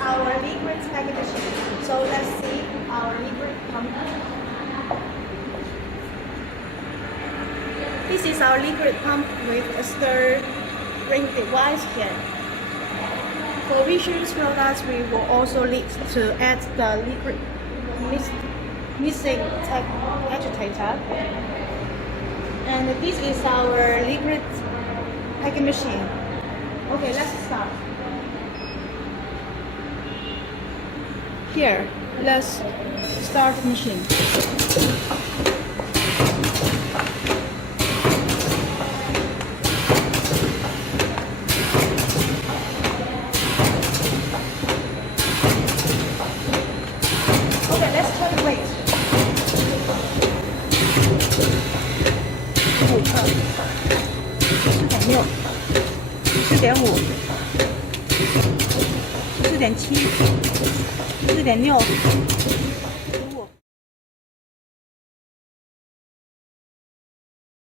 our liquid packaging. So let's see our liquid pump. This is our liquid pump with a stirring device here. For vicious products, we will also need to add the liquid mixing agitator. And this is our liquid packing machine. Okay, let's start. Here, let's start the machine. Okay, let's check the weight. 14.6, 14.5, 14.7,